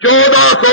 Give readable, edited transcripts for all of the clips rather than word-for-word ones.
1400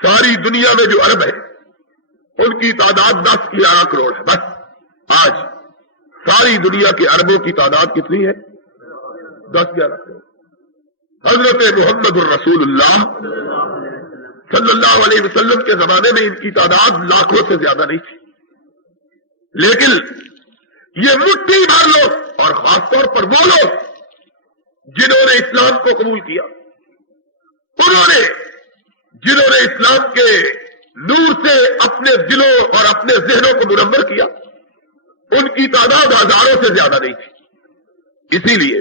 ساری دنیا میں جو عرب ہے ان کی تعداد 10-11 کروڑ ہے بس. آج ساری دنیا کے عربوں کی تعداد کتنی ہے؟ 10-11 کروڑ. حضرت محمد الرسول اللہ صلی اللہ علیہ وسلم کے زمانے میں ان کی تعداد لاکھوں سے زیادہ نہیں تھی. لیکن یہ مٹھی بھر لوگ اور خاص طور پر وہ لوگ جنہوں نے اسلام کو قبول کیا، جنہوں نے اسلام کے نور سے اپنے دلوں اور اپنے ذہنوں کو منور کیا، ان کی تعداد ہزاروں سے زیادہ نہیں تھی. اسی لیے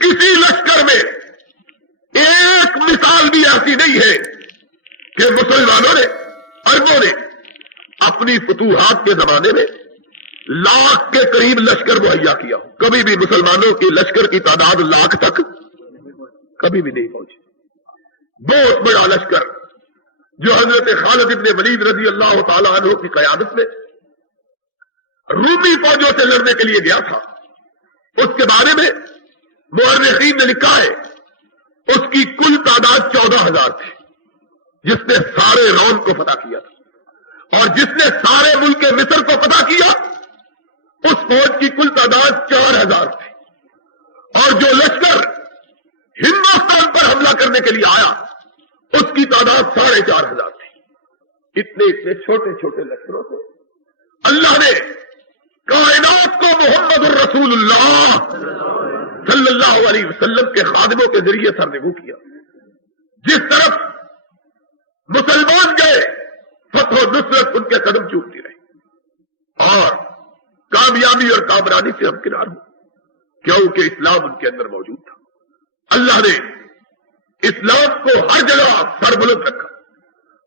کسی لشکر میں ایک مثال بھی ایسی نہیں ہے کہ مسلمانوں نے، عربوں نے اپنی فتوحات کے زمانے میں لاکھ کے قریب لشکر مہیا کیا ہو. کبھی بھی مسلمانوں کے لشکر کی تعداد لاکھ تک کبھی بھی نہیں پہنچی. بہت بڑا لشکر جو حضرت خالد ابن ولید رضی اللہ تعالی عنہ کی قیادت میں رومی فوجوں سے لڑنے کے لیے گیا تھا، اس کے بارے میں مورخین نے لکھا ہے اس کی کل تعداد 14,000 تھی، جس نے سارے روم کو فتح کیا تھا، اور جس نے سارے ملک مصر کو فتح کیا اس فوج کی کل تعداد 4,000 تھی. اور جو لشکر ہندوستان پر حملہ کرنے کے لیے آیا اس کی تعداد 4,500 تھی. اتنے چھوٹے چھوٹے لشکروں کو اللہ نے کائنات کو محمد الرسول اللہ صلی اللہ علیہ وسلم کے خادموں کے ذریعے سرنگو کیا. جس طرف مسلمان گئے فتح و نصرت ان کے قدم چومتی رہی اور کامیابی اور کامرانی سے ہمکنار ہو، کیونکہ اسلام ان کے اندر موجود تھا. اللہ نے اسلام کو ہر جگہ سر بلند رکھا،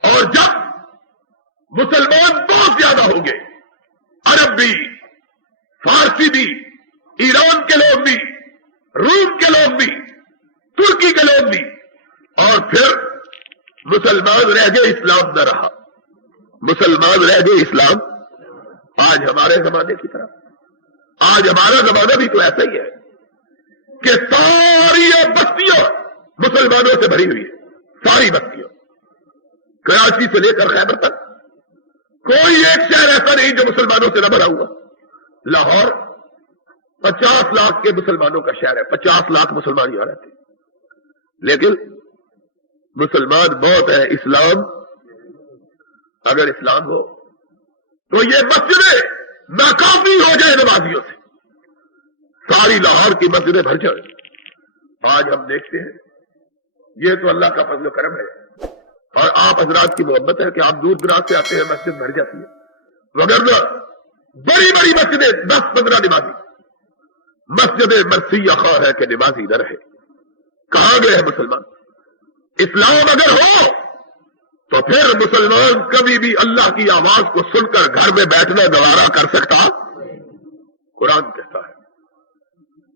اور جب مسلمان بہت زیادہ ہو گئے، عرب بھی، فارسی بھی، ایران کے لوگ بھی، روم کے لوگ بھی، ترکی کے لوگ بھی، اور پھر مسلمان رہ گئے، اسلام نہ رہا. مسلمان رہ گئے، اسلام. آج ہمارے زمانے کی طرح آج ہمارا زمانہ بھی تو ایسا ہی ہے کہ ساری بستیاں مسلمانوں سے بھری ہوئی ہے. ساری بستیاں، کراچی سے لے کر خیبر تک کوئی ایک شہر ایسا نہیں جو مسلمانوں سے نہ بھرا ہوا. لاہور 50 لاکھ کے مسلمانوں کا شہر ہے، 50 لاکھ مسلمان یہاں رہتے ہیں، لیکن مسلمان بہت ہے. اسلام، اگر اسلام ہو تو یہ مسجدیں ناکافی ہو جائے نمازیوں سے، ساری لاہور کی مسجدیں بھر جائیں. آج ہم دیکھتے ہیں یہ تو اللہ کا فضل و کرم ہے اور آپ حضرات کی محبت ہے کہ آپ دور دراز سے آتے ہیں، مسجد بھر جاتی ہے. وگرنہ بڑی بڑی مسجدیں 10-15 نمازی، مسجد مرثیہ خواہ ہے کہ نمازی نہ رہے. کہاں گئے ہیں مسلمان؟ اسلام اگر ہو تو پھر مسلمان کبھی بھی اللہ کی آواز کو سن کر گھر میں بیٹھنا گوارا کر سکتا؟ قرآن کہتا ہے،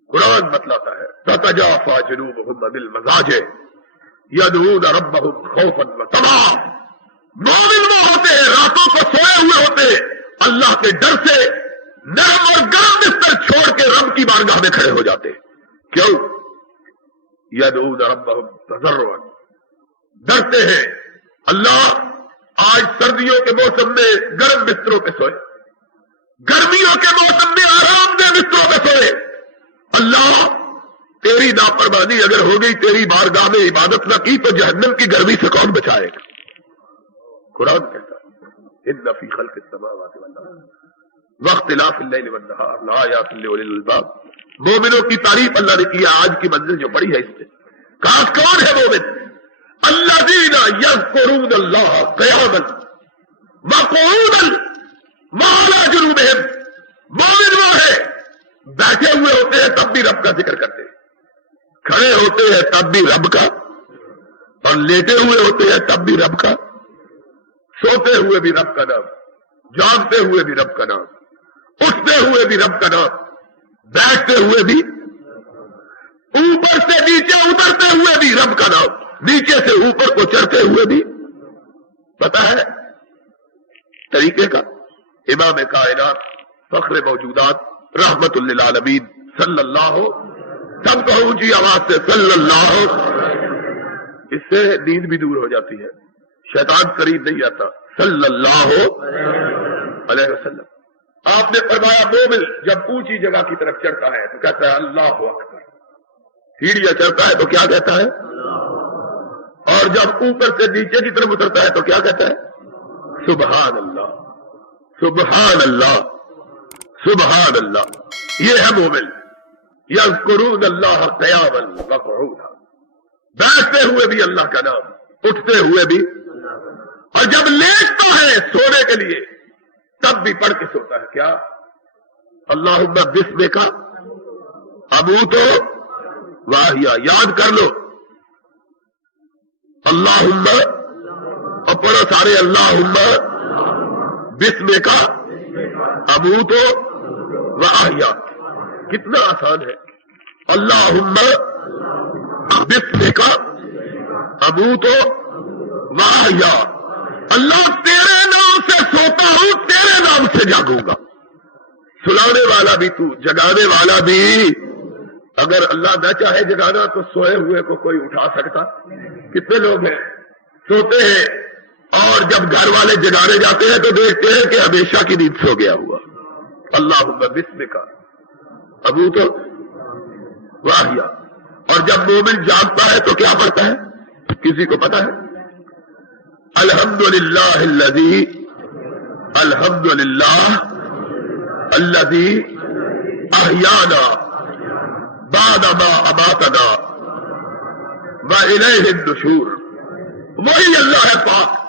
قرآن بتلاتا ہے تتجافا جنوبہم عن المضاجع یدعون ربہم خوفا وطمعا. مومن وہ ہوتے ہیں راتوں کو سوئے ہوئے ہوتے ہیں، اللہ کے ڈر سے نرم اور گرم بستر چھوڑ کے رب کی بارگاہ میں کھڑے ہو جاتے ہیں. کیوں؟ یدعون ربہم تضرعا، ڈرتے ہیں. اللہ آج سردیوں کے موسم میں گرم بستروں پہ سوئے، گرمیوں کے موسم میں آرام دہ بستروں پہ سوئے. اللہ تیری نافرمانی اگر ہو گئی، تیری بارگاہ میں عبادت نہ کی تو جہنم کی گرمی سے کون بچائے گا؟ قرآن کہتا ہے ان فی خلق السماوات والارض واختلاف اللیل والنہار لآیات لأولی الالباب. مومنوں کی تعریف اللہ نے کی. آج کی منزل جو بڑی ہے اس سے کاش کون ہے مومن؟ الذین یذکرون اللہ قیاما وقعودا وعلی جنوبہم. مومن وہ ہے بیٹھے ہوئے ہوتے ہیں تب بھی رب کا ذکر کرتے ہیں، کھڑے ہوتے ہیں تب بھی رب کا، اور لیٹے ہوئے ہوتے ہیں تب بھی رب کا، سوتے ہوئے بھی رب کا نام، جاگتے ہوئے بھی رب کا نام، اٹھتے ہوئے بھی رب کا نام، بیٹھتے ہوئے بھی، اوپر سے نیچے اترتے ہوئے بھی رب کا نام، نیچے سے اوپر کو چڑھتے ہوئے بھی. پتا ہے طریقے کا؟ امام کائنات فخر موجودات رحمت للعالمین صلی اللہ، سب کو اونچی آواز سے صلی اللہ. اس سے نیند بھی دور ہو جاتی ہے، شیطان قریب نہیں آتا صلی اللہ علیہ وسلم. آپ نے فرمایا مومن جب اونچی جگہ کی طرف چڑھتا ہے تو کہتا ہے اللہ اکبر، سیڑھیاں چڑھتا ہے تو کیا کہتا ہے، اور جب اوپر سے نیچے کی طرف اترتا ہے تو کیا کہتا ہے سبحان اللہ سبحان اللہ سبحان اللہ. یہ ہے مومن. یذکرون اللہ قیاما وقعودا، بیٹھتے ہوئے بھی اللہ کا نام، اٹھتے ہوئے بھی، اور جب لیٹتا ہے سونے کے لیے تب بھی پڑھ کے سوتا ہے کیا، اللہم بسمک اموت واحیا. یاد کر لو اللہم، اور پڑھو سارے اللہم بسمک اموت واحیا. کتنا آسان ہے. اللہم بسمک اموت واحیا. اللہ تیرے نام سے سوتا ہوں، تیرے نام سے جاگوں گا. سلانے والا بھی تو، جگانے والا بھی. اگر اللہ نہ چاہے جگانا تو سوئے ہوئے کو کوئی اٹھا سکتا؟ کتنے لوگ ہیں سوتے ہیں اور جب گھر والے جگانے جاتے ہیں تو دیکھتے ہیں کہ ہمیشہ کی نیند سو گیا ہوا. اللہم بسمک اموت واحیا. اور جب مومن جاگتا ہے تو کیا پڑھتا ہے، کسی کو پتا ہے؟ الحمدللہ الذی، الحمدللہ الذی احیانا بعد ما اماتنا والیہ النشور. وہی اللہ ہے پاک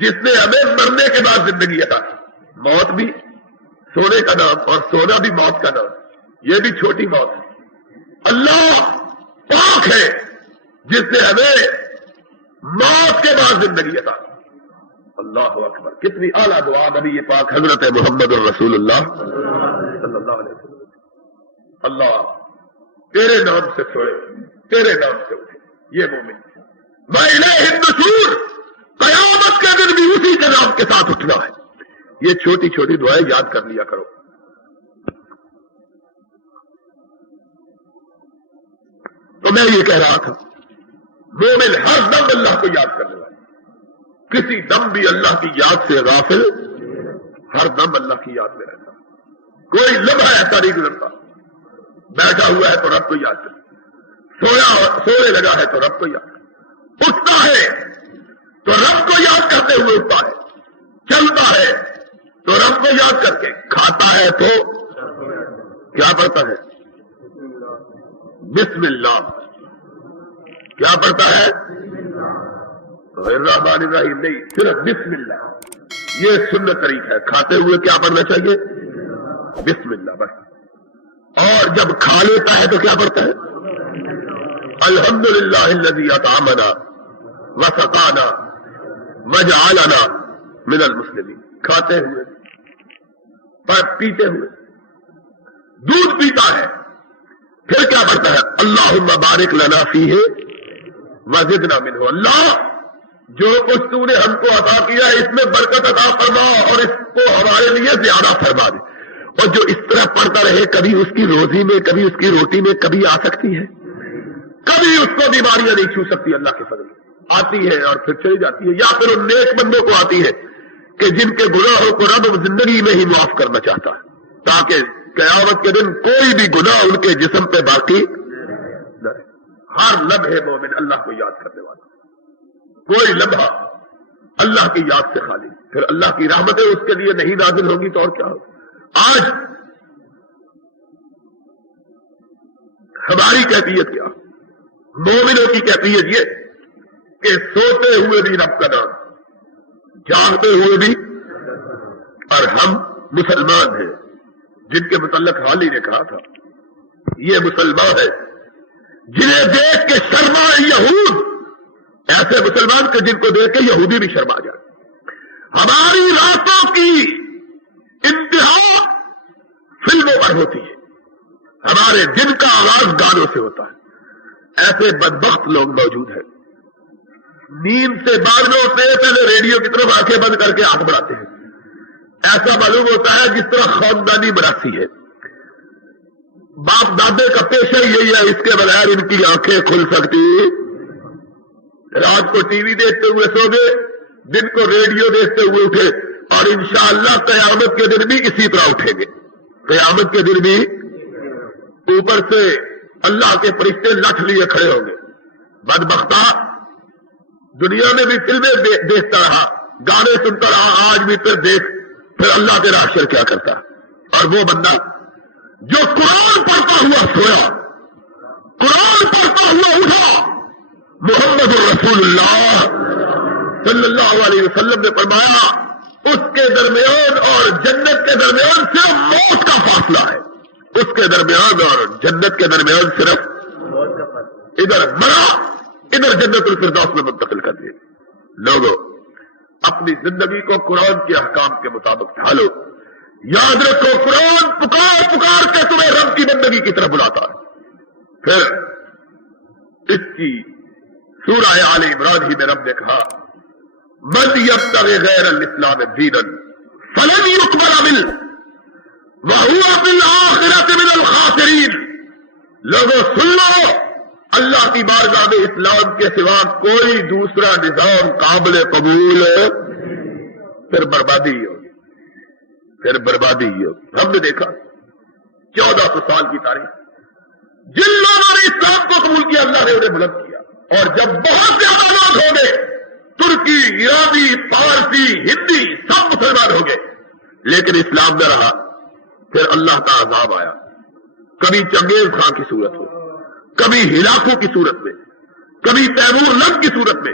جس نے ہمیں مرنے کے بعد زندگی عطا کی. موت بھی سونے کا نام اور سونا بھی موت کا نام، یہ بھی چھوٹی موت ہے. اللہ پاک ہے جس نے ہمیں موت کے بعد زندگی عطا کی. اللہ اکبر. کتنی اعلیٰ دعا نبی یہ پاک حضرت محمد الرسول اللہ صلی اللہ علیہ وسلم. اللہ تیرے نام سے سوئے، تیرے نام سے اٹھے. یہ مومن. وإلیہ النشور، قیامت کے دن بھی اسی کے نام کے ساتھ اٹھنا ہے. یہ چھوٹی چھوٹی دعائیں یاد کر لیا کرو. تو میں یہ کہہ رہا تھا مومن ہر دم اللہ کو یاد کرنے والا، کسی دم بھی اللہ کی یاد سے غافل، ہر دم اللہ کی یاد میں رہتا. کوئی لمحہ ایسا نہیں گزرتا بیٹھا ہوا ہے تو رب کو یاد کرتا، سونے لگا ہے تو رب کو یاد کرتا، اٹھتا ہے تو رب کو یاد کرتے ہوئے اٹھتا ہے، چلتا ہے تو رب کو یاد کر کے، کھاتا ہے تو کیا پڑھتا ہے بسم اللہ. کیا پڑھتا ہے الرحمن الرحیم نہیں، صرف بسم اللہ. یہ سنت طریقہ ہے. کھاتے ہوئے کیا پڑھنا چاہیے بسم اللہ بس. اور جب کھا لیتا ہے تو کیا پڑھتا ہے الحمدللہ الذی اطعمنا وسقانا وجعلنا من المسلمین. کھاتے ہوئے، پیتے ہوئے، دودھ پیتا ہے پھر کیا پڑھتا ہے اللہم بارک لنا فیہ وزدنا منہ. اللہ جو کچھ تو نے ہم کو عطا کیا اس میں برکت عطا فرما اور اس کو ہمارے لیے زیادہ فرما دے. اور جو اس طرح پڑھتا رہے کبھی اس کی روزی میں، کبھی اس کی روٹی میں کبھی آ سکتی ہے، کبھی اس کو بیماریاں نہیں چھو سکتی. اللہ کے فضل آتی ہے اور پھر چلی جاتی ہے. یا پھر ان نیک بندوں کو آتی ہے کہ جن کے گناہوں کو رب زندگی میں ہی معاف کرنا چاہتا ہے تاکہ قیامت کے دن کوئی بھی گناہ ان کے جسم پہ باقی نہ رہے. ہر لمحے مومن اللہ کو یاد کرنے والا، کوئی لمحہ اللہ کی یاد سے خالی. پھر اللہ کی رحمتیں اس کے لیے نہیں نازل ہوگی تو اور کیا ہوگا. آج ہماری کیفیت کیا، مومنوں کی کیفیت یہ کہ سوتے ہوئے بھی رب کا نام، جاگتے ہوئے بھی. اور ہم مسلمان ہیں جن کے متعلق حال ہی نے کہا تھا یہ مسلمان ہے جنہیں دیکھ کے شرمائے یہود، ایسے مسلمان کہ جن کو دیکھ کے یہودی بھی شرما جائے. ہماری راتوں کی انتہا فلموں پر ہوتی ہے، ہمارے دن کا آغاز گانوں سے ہوتا ہے. ایسے بدبخت لوگ موجود ہیں، نیند سے باغنے ہوتے ہیں، پہلے ریڈیو کی طرف آنکھیں بند کر کے آنکھ بڑھاتے ہیں. ایسا معلوم ہوتا ہے جس طرح خاندانی مراسی ہے. باپ دادے کا پیشہ یہی ہے، اس کے بغیر ان کی آنکھیں کھل سکتی. رات کو ٹی وی دیکھتے ہوئے سو گئے، دن کو ریڈیو دیکھتے ہوئے اٹھے اور انشاءاللہ قیامت کے دن بھی اسی طرح اٹھیں گے. قیامت کے دن بھی اوپر سے اللہ کے فرشتے لٹھ لیے کھڑے ہوں گے. بدبختہ دنیا میں بھی فلمیں دیکھتا رہا, گانے سنتا رہا, آج بھی پھر دیکھ پھر اللہ تیرا حشر کیا کرتا. اور وہ بندہ جو قرآن پڑھتا ہوا سویا, قرآن پڑھتا ہوا اٹھا, محمد الرسول اللہ صلی اللہ علیہ وسلم نے فرمایا اس کے درمیان اور جنت کے درمیان صرف موت کا فاصلہ ہے. اس کے درمیان اور جنت کے درمیان صرف ادھر مرا, ادھر جنت الفردوس میں منتقل کر دیے. لوگوں اپنی زندگی کو قرآن کے احکام کے مطابق ڈھالو. یاد رکھو قرآن پکار پکار کے تمہیں رب کی بندگی کی طرف بلاتا ہے. پھر اس کی سورہ آل عمران ہی میں رب نے کہا من یبتغی غیر الاسلام دینا فلن یقبل منہ وہو فی الآخرۃ من الخاسرین. لوگوں سن لو, اللہ کی بارگاہ میں اسلام کے سوا کوئی دوسرا نظام قابل قبول پھر بربادی ہی ہوگی, پھر بربادی ہی ہوگی. ہم نے دیکھا 1400 سال کی تاریخ, جن لوگوں نے اسلام کو قبول کیا اللہ نے انہیں بلند کیا, اور جب بہت زیادہ لوگ ہو گئے, ترکی, ایرانی, فارسی, ہندی سب مسلمان ہو گئے, لیکن اسلام نہ رہا. پھر اللہ کا عذاب آیا, کبھی چنگیز خان کی صورت میں, کبھی ہلاکو کی صورت میں, کبھی تیمور لنگ کی صورت میں,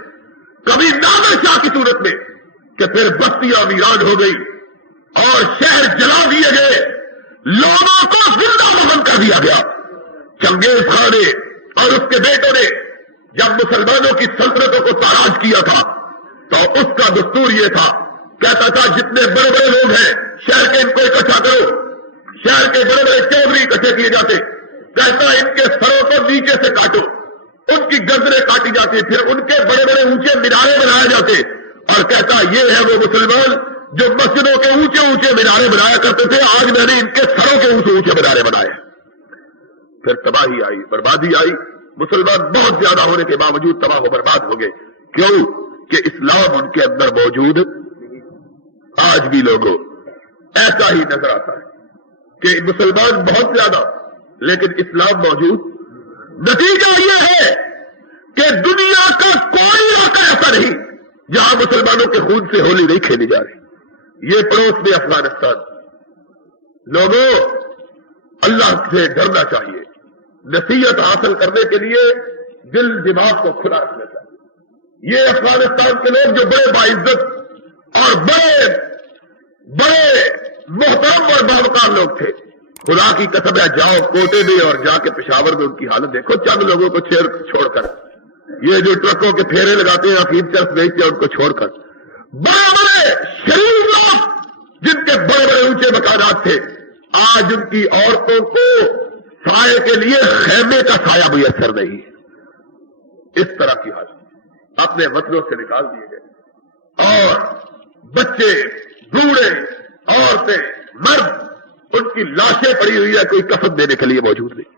کبھی نادر شاہ کی صورت میں, کہ پھر بستیاں ویران ہو گئی اور شہر جلا دیے گئے, لوگوں کو زندہ دفن کر دیا گیا. چنگیز خان نے اور اس کے بیٹوں نے جب مسلمانوں کی سلطنتوں کو تاراج کیا تھا تو اس کا دستور یہ تھا, کہتا تھا جتنے بڑے بڑے لوگ ہیں شہر کے ان کو اکٹھا کرو. شہر کے بڑے بڑے چودھری اکٹھے کیے جاتے, کہتا ان کے سروں کو نیچے سے کاٹو, ان کی گردنیں کاٹی جاتی, پھر ان کے بڑے بڑے اونچے مینارے بنائے جاتے, اور کہتا یہ ہے وہ مسلمان جو مسجدوں کے اونچے اونچے مینارے بنایا کرتے تھے, آج میں نے ان کے سروں کے اونچے اونچے مینارے بنائے. پھر تباہی آئی, بربادی آئی. مسلمان بہت زیادہ ہونے کے باوجود تباہ و برباد ہو گئے. کیوں کہ اسلام ان کے اندر موجود. آج بھی لوگوں ایسا ہی نظر آتا ہے کہ مسلمان بہت زیادہ لیکن اسلام موجود. نتیجہ یہ ہے کہ دنیا کا کوئی علاقہ ایسا نہیں جہاں مسلمانوں کے خون سے ہولی نہیں کھیلی جا رہی. یہ پڑوس میں افغانستان. لوگوں اللہ سے ڈرنا چاہیے. نصیحت حاصل کرنے کے لیے دل دماغ کو کھلا رکھنا چاہیے. یہ افغانستان کے لوگ جو بڑے باعزت اور بڑے بڑے محترم اور باوقار لوگ تھے, خدا کی قسم ہے جاؤ کوٹے میں اور جا کے پشاور میں ان کی حالت دیکھو. چند لوگوں کو چھوڑ کر, یہ جو ٹرکوں کے پھیرے لگاتے ہیں افیم چرس بیچتے ہیں ان کو چھوڑ کر, بڑے بڑے شریف لوگ جن کے بڑے بڑے اونچے مکانات تھے, آج ان کی عورتوں کو سائے کے لیے خیمے کا سایہ میسر نہیں ہے. اس طرح کی حالت اپنے وطنوں سے نکال دیے گئے, اور بچے, بوڑھے, عورتیں, مرد, ان کی لاشیں پڑی ہوئی ہے, کوئی کفن دینے کے لیے موجود نہیں.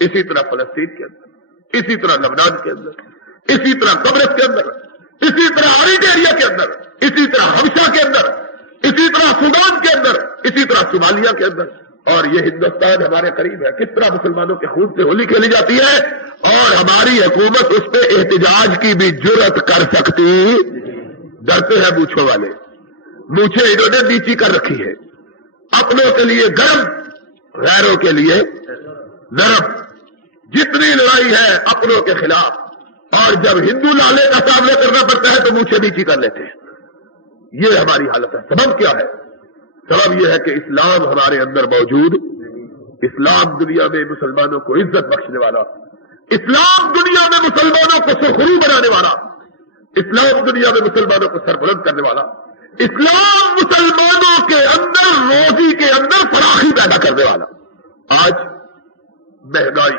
اسی طرح فلسطین کے اندر, اسی طرح لبنان کے اندر, اسی طرح قبرص کے اندر, اسی طرح اریٹریا کے اندر, اسی طرح حبشہ کے اندر, اسی طرح سودان کے اندر, اسی طرح صومالیہ کے اندر. اور یہ ہندوستان ہمارے قریب ہے, کس طرح مسلمانوں کے خون سے ہولی کھیلی جاتی ہے, اور ہماری حکومت اس پہ احتجاج کی بھی جرأت کر سکتی. ڈرتے ہیں مونچھوں والے, مونچھیں انہوں نے نیچی کر رکھی ہے, اپنوں کے لیے گرم, غیروں کے لیے نرم. جتنی لڑائی ہے اپنوں کے خلاف, اور جب ہندو لالے کا سامنا کرنا پڑتا ہے تو مونچھیں نیچی کر لیتے ہیں. یہ ہماری حالت ہے. سبب کیا ہے؟ سبب یہ ہے کہ اسلام ہمارے اندر موجود. اسلام دنیا میں مسلمانوں کو عزت بخشنے والا, اسلام دنیا میں مسلمانوں کو سرخرو بنانے والا, اسلام دنیا میں مسلمانوں کو سربلند کرنے والا, اسلام مسلمانوں کے اندر روزی کے اندر فراخی پیدا کرنے والا. آج مہنگائی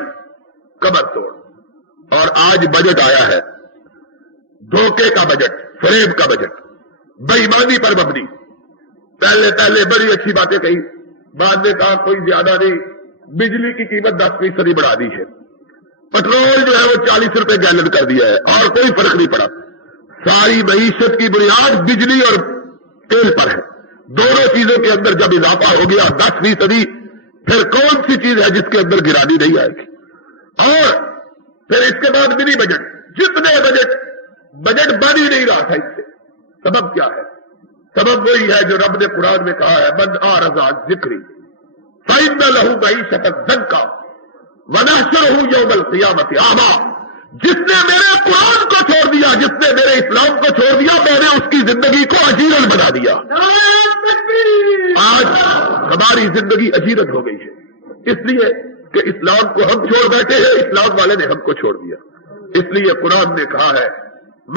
کمر توڑ, اور آج بجٹ آیا ہے دھوکے کا بجٹ, فریب کا بجٹ, بے ایمانی پر مبنی. پہلے بڑی اچھی باتیں کہی, بعد میں کہا کوئی زیادہ نہیں, بجلی کی قیمت 10% بڑھا دی ہے, پٹرول جو ہے وہ 40 روپے گیلن کر دیا ہے, اور کوئی فرق نہیں پڑا. ساری معیشت کی بنیاد بجلی اور تیل پر ہے. دونوں چیزوں کے اندر جب اضافہ ہو گیا 10%، پھر کون سی چیز ہے جس کے اندر گرانی نہیں آئے گی؟ اور پھر اس کے بعد منی بجٹ، جتنے بجٹ بن ہی نہیں رہا تھا اس سے. سبب کیا ہے؟ سبب وہی ہے جو رب نے قرآن میں کہا ہے، من اعرض عن ذکری فإن له معیشۃ ضنکا ونحشرہ یوم القیامۃ اعمی. جس نے میرے قرآن کو چھوڑ دیا، جس نے میرے اسلام کو چھوڑ دیا، میں نے اس کی زندگی کو اجیرن بنا دیا. آج ہماری زندگی اجیرن ہو گئی ہے، اس لیے کہ اسلام کو ہم چھوڑ بیٹھے ہیں، اسلام والے نے ہم کو چھوڑ دیا. اس لیے قرآن نے کہا ہے،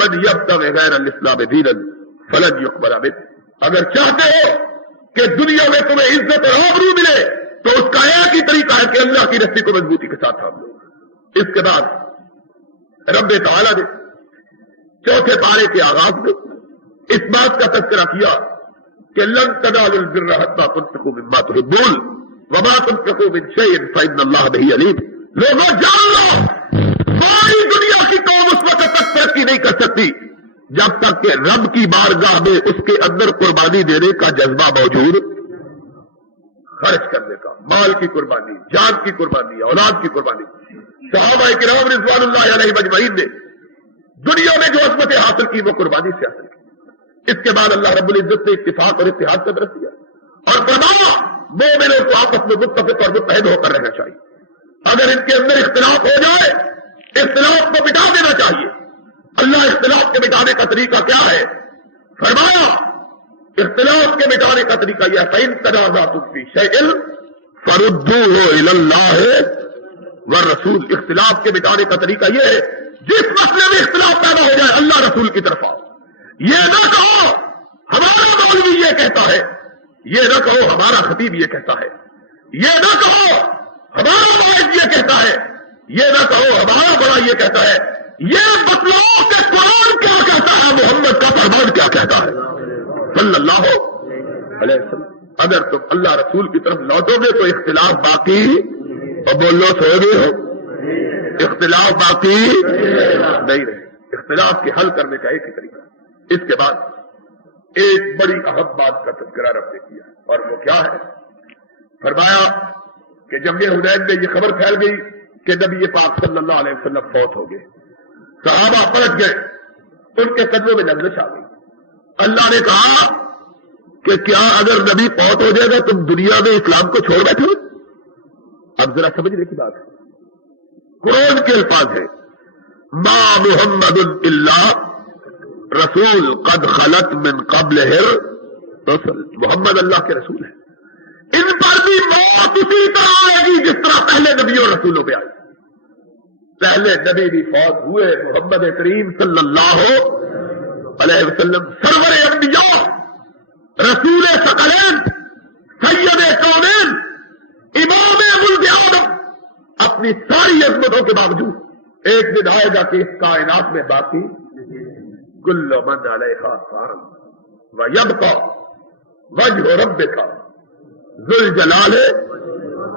من یبتغی غیر الاسلام دینا فلن یقبل منہ. اگر چاہتے ہو کہ دنیا میں تمہیں عزت اور آبرو ملے تو اس کا ایک ہی طریقہ ہے کہ اللہ کی رسی کو مضبوطی کے ساتھ تھام لو. اس کے بعد رب تعالیٰ نے چوتھے پارے کے آغاز میں اس بات کا تذکرہ کیا کہ لن تنالوا البر حتى تنفقوا مما تحبون وما تنفقوا من شيء فإن الله به عليم. لوگوں جان لو، ساری دنیا کی قوم اس وقت تک ترقی نہیں کر سکتی جب تک کہ رب کی بارگاہ میں اس کے اندر قربانی دینے کا جذبہ موجود، خرچ کرنے کا، مال کی قربانی، جان کی قربانی، اولاد کی قربانی. صحابہ کرام رضوان اللہ علیہ مجمعین نے دنیا میں جو عظمتیں حاصل کی وہ قربانی سے حاصل کی. اس کے بعد اللہ رب العزت نے اتفاق اور اتحاد کا درس دیا اور فرمایا مومنوں کو آپس میں متفق اور متحد ہو کر رہنا چاہیے. اگر ان کے اندر اختلاف ہو جائے، اختلاف کو مٹا دینا چاہیے. اللہ اختلاف کے مٹانے کا طریقہ کیا ہے؟ فرمایا اختلاف کے مٹانے کا طریقہ یہ ہے، فَإِن تَنَازَعْتُمْ فِي شَيْءٍ فَرُدُّوهُ إِلَى اللَّهِ وَالرَّسُولِ. اختلاف کے مٹانے کا طریقہ یہ ہے، جس مسئلے میں اختلاف پیدا ہو جائے اللہ رسول کی طرف آؤ. یہ نہ کہو ہمارا مولوی یہ کہتا ہے، یہ نہ کہو ہمارا خطیب یہ کہتا ہے، یہ نہ کہو ہمارا واعظ یہ کہتا ہے، یہ نہ کہو ہمارا بڑا یہ کہتا ہے. یہ بتلاؤ کہ قرآن کیا کہتا ہے، محمد کا فرمان کیا کہتا ہے صلی اللہ علیہ وسلم. اگر تم اللہ رسول کی طرف لوٹو گے تو اختلاف باقی، اور بولو سو گے ہو، اختلاف باقی نہیں رہے. اختلاف کے حل کرنے کا ایک ہی طریقہ. اس کے بعد ایک بڑی اہم بات کا تذکرہ رب نے کیا اور وہ کیا ہے؟ فرمایا کہ جنگ حنین میں یہ خبر پھیل گئی کہ نبی پاک صلی اللہ علیہ وسلم فوت ہو گئے. صحابہ پلٹ گئے، ان کے قدموں میں لرزش آ گئی. اللہ نے کہا کہ کیا اگر نبی فوت ہو جائے گا تم دنیا میں اسلام کو چھوڑ بیٹھے ہو؟ اب ذرا سمجھنے کی بات ہے. قرآن کے الفاظ ہیں، ما محمد الا رسول قد خلت من قبلہ الرسل. محمد اللہ کے رسول ہیں، ان پر بھی موت اسی طرح آئے گی جس طرح پہلے نبیوں اور رسولوں پہ آئی. پہلے نبی بھی فوت ہوئے، محمد کریم صلی اللہ علیہ وسلم سرور انبیاء، رسول ثقلین، سید کونین، امام ولد آدم، اپنی ساری عظمتوں کے باوجود ایک دن آئے گا کہ اس کائنات میں باقی کل من علیہا فان ویبقی وجہ ربک ذو الجلال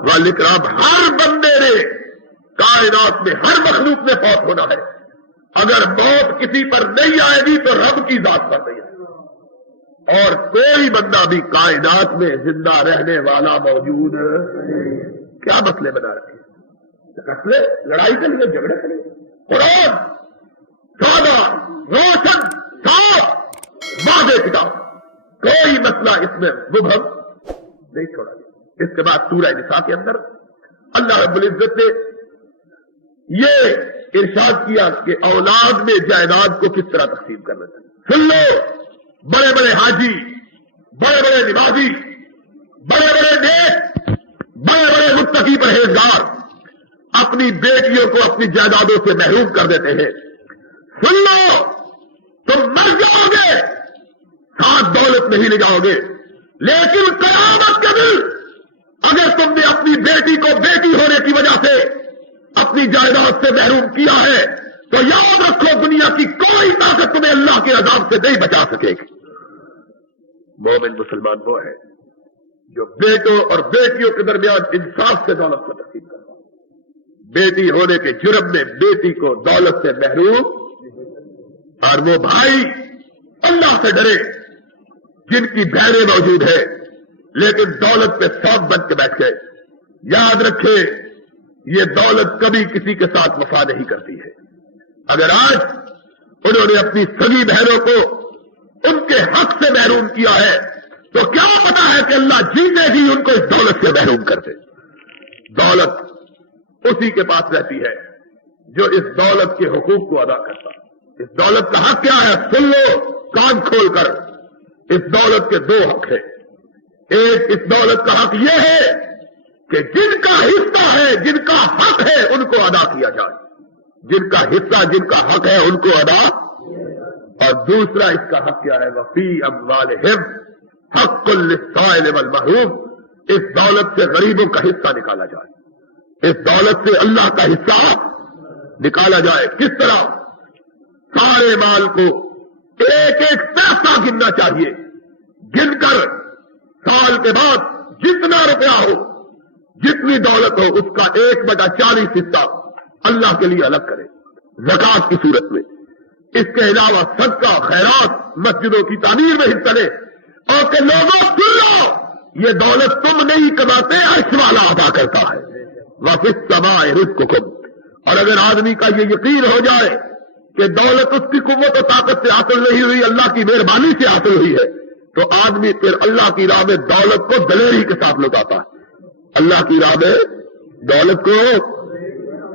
والاکرام. ہر بندے نے کائنات میں، ہر مخلوق میں فوت ہونا ہے. اگر موت کسی پر نہیں آئے گی تو رب کی ذات پر نہیں آئے گی. اور کوئی بندہ بھی کائنات میں زندہ رہنے والا موجود. کیا مسئلے بنا رکھے؟ مسئلے لڑائی کے لیے، جھگڑے کے لیے. قرآن سادہ، روشن، صاف، واضح کتاب، کوئی مسئلہ اس میں مبہم نہیں چھوڑا گیا. اس کے بعد سورہ نساء کے اندر اللہ رب العزت نے یہ ارشاد کیا کہ اولاد میں جائیداد کو کس طرح تقسیم کرنا چاہیے. سن لو، بڑے بڑے حاجی، بڑے بڑے نمازی، بڑے بڑے نیک، بڑے بڑے متقی پرہیزگار اپنی بیٹیوں کو اپنی جائیدادوں سے محروم کر دیتے ہیں. سن لو، تم مر جاؤ گے، ساتھ دولت نہیں لے جاؤ گے، لیکن قیامت کے دن اگر تم نے اپنی بیٹی کو بیٹی ہونے کی وجہ سے اپنی جائیداد سے محروم کیا ہے تو یاد رکھو دنیا کی کوئی طاقت تمہیں اللہ کے عذاب سے نہیں بچا سکے گی. مومن مسلمان وہ ہے جو بیٹوں اور بیٹیوں کے درمیان انصاف سے دولت کو تقسیم کرتا ہے. بیٹی ہونے کے جرم میں بیٹی کو دولت سے محروم اور وہ بھائی اللہ سے ڈرے جن کی بہنیں موجود ہیں لیکن دولت پہ سوگ بن کے بیٹھ گئے. یاد رکھے یہ دولت کبھی کسی کے ساتھ وفا نہیں کرتی ہے. اگر آج انہوں نے اپنی سگی بہنوں کو ان کے حق سے محروم کیا ہے تو کیا پتا ہے کہ اللہ جیتے ہی ان کو اس دولت سے محروم کر دے. دولت اسی کے پاس رہتی ہے جو اس دولت کے حقوق کو ادا کرتا. اس دولت کا حق کیا ہے؟ سن لو کان کھول کر. اس دولت کے دو حق ہیں. ایک اس دولت کا حق یہ ہے کہ جن کا حصہ ہے جن کا حق ہے ان کو ادا کیا جائے. جن کا حصہ جن کا حق ہے ان کو ادا. اور دوسرا اس کا حق کیا ہے؟ وفی اموالہم حق للسائل والمحروم. اس دولت سے غریبوں کا حصہ نکالا جائے. اس دولت سے اللہ کا حصہ نکالا جائے. کس طرح؟ سارے مال کو ایک ایک پیسہ گننا چاہیے. گن کر سال کے بعد جتنا روپیہ ہو جتنی دولت ہو اس کا 1/40 حصہ اللہ کے لیے الگ کرے زکات کی صورت میں. اس کے علاوہ صدقہ خیرات مسجدوں کی تعمیر میں حصہ لے. اور کہ لوگوں سن لو یہ دولت تم نہیں کماتے عرش والا ادا کرتا ہے. وفی السماء رزقکم. اور اگر آدمی کا یہ یقین ہو جائے کہ دولت اس کی قوت و طاقت سے حاصل نہیں ہوئی اللہ کی مہربانی سے حاصل ہوئی ہے تو آدمی پھر اللہ کی راہ میں دولت کو دلیری کے ساتھ لوٹاتا ہے. اللہ کی راہ میں دولت کو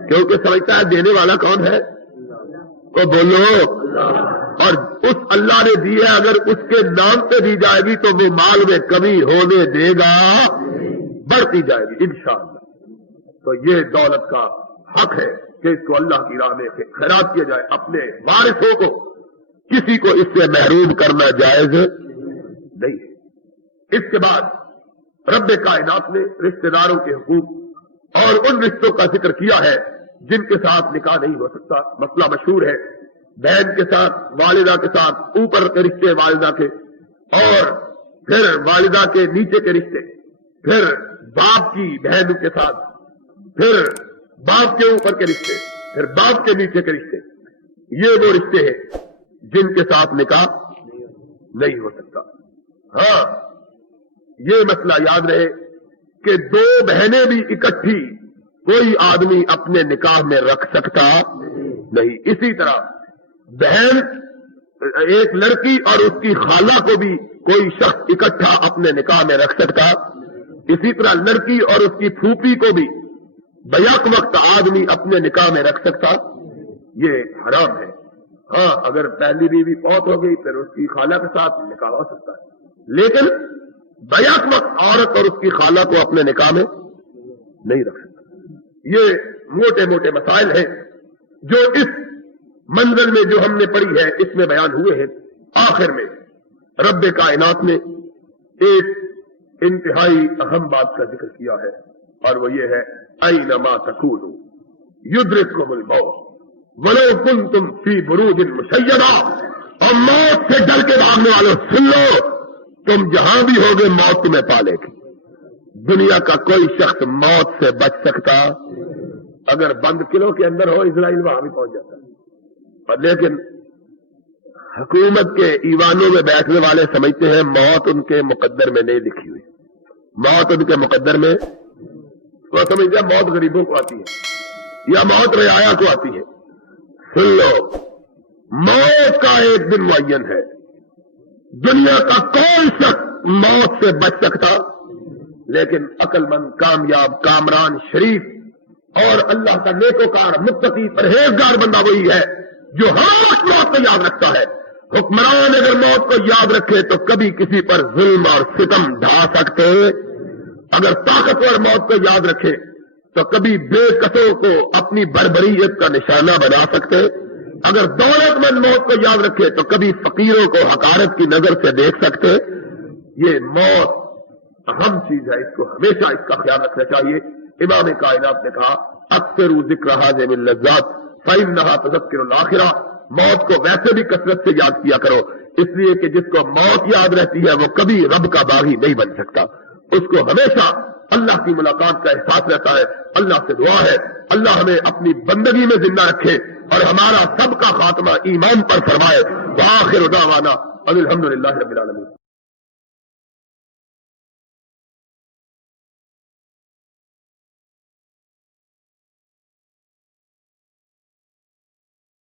کیونکہ سمجھتا ہے دینے والا کون ہے؟ تو بولو. اور اس اللہ نے دی ہے اگر اس کے نام پہ دی جائے گی تو وہ مال میں کمی ہونے دے گا بڑھتی جائے گی انشاءاللہ. تو یہ دولت کا حق ہے کہ اس کو اللہ کی راہ میں خیرات کیا جائے. اپنے وارثوں کو کسی کو اس سے محروم کرنا جائز نہیں ہے. اس کے بعد رب کائنات نے رشتہ داروں کے حقوق اور ان رشتوں کا ذکر کیا ہے جن کے ساتھ نکاح نہیں ہو سکتا. مسئلہ مشہور ہے بہن کے ساتھ والدہ کے ساتھ اوپر کے رشتے والدہ کے اور پھر والدہ کے نیچے کے رشتے پھر باپ کی بہن کے ساتھ پھر باپ کے اوپر کے رشتے پھر باپ کے نیچے کے رشتے. یہ وہ رشتے ہیں جن کے ساتھ نکاح نہیں ہو سکتا. ہاں یہ مسئلہ یاد رہے کہ دو بہنیں بھی اکٹھی کوئی آدمی اپنے نکاح میں رکھ سکتا نہیں. اسی طرح بہن ایک لڑکی اور اس کی خالہ کو بھی کوئی شخص اکٹھا اپنے نکاح میں رکھ سکتا. اسی طرح لڑکی اور اس کی پھوپھی کو بھی بیک وقت آدمی اپنے نکاح میں رکھ سکتا. یہ حرام ہے. ہاں اگر پہلی بیوی فوت ہو گئی پھر اس کی خالہ کے ساتھ نکاح ہو سکتا ہے لیکن بیک وقت عورت اور اس کی خالہ کو اپنے نکاح میں نہیں رکھ سکتا. یہ موٹے موٹے مسائل ہیں جو اس منزل میں جو ہم نے پڑھی ہے اس میں بیان ہوئے ہیں. آخر میں رب کائنات نے ایک انتہائی اہم بات کا ذکر کیا ہے اور وہ یہ ہے اینما تکونوا یدرککم الموت ولو کنتم فی بروج مشیدہ. اور موت سے ڈر کے بھاگنے والوں سن لو تم جہاں بھی ہوگے موت تمہیں پالے گی. دنیا کا کوئی شخص موت سے بچ سکتا اگر بند قلعوں کے اندر ہو اسرائیل وہاں بھی پہنچ جاتا. لیکن حکومت کے ایوانوں میں بیٹھنے والے سمجھتے ہیں موت ان کے مقدر میں نہیں لکھی ہوئی. موت ان کے مقدر میں وہ سمجھتے ہیں موت غریبوں کو آتی ہے یا موت رعایا کو آتی ہے. سن لو موت کا ایک دن معین ہے. دنیا کا کوئی شخص موت سے بچ سکتا لیکن عقل مند کامیاب کامران شریف اور اللہ کا نیکوکار متقی پرہیزگار بندہ وہی ہے جو ہر وقت موت کو یاد رکھتا ہے. حکمران اگر موت کو یاد رکھے تو کبھی کسی پر ظلم اور ستم ڈھا سکتے. اگر طاقتور موت کو یاد رکھے تو کبھی بے قصوں کو اپنی بربریت کا نشانہ بنا سکتے. اگر دولت مند موت کو یاد رکھے تو کبھی فقیروں کو حقارت کی نظر سے دیکھ سکتے. یہ موت اہم چیز ہے. اس کو ہمیشہ اس کا خیال رکھنا چاہیے. امام کائنات نے کہا اکثر ذکر حاضم اللذات فإنها تذکر الآخرہ. موت کو ویسے بھی کثرت سے یاد کیا کرو اس لیے کہ جس کو موت یاد رہتی ہے وہ کبھی رب کا باغی نہیں بن سکتا. اس کو ہمیشہ اللہ کی ملاقات کا احساس رہتا ہے. اللہ سے دعا ہے اللہ ہمیں اپنی بندگی میں زندہ رکھے اور ہمارا سب کا خاتمہ ایمان پر فرمائے۔ وآخر دعوانا الحمدللہ رب العالمین۔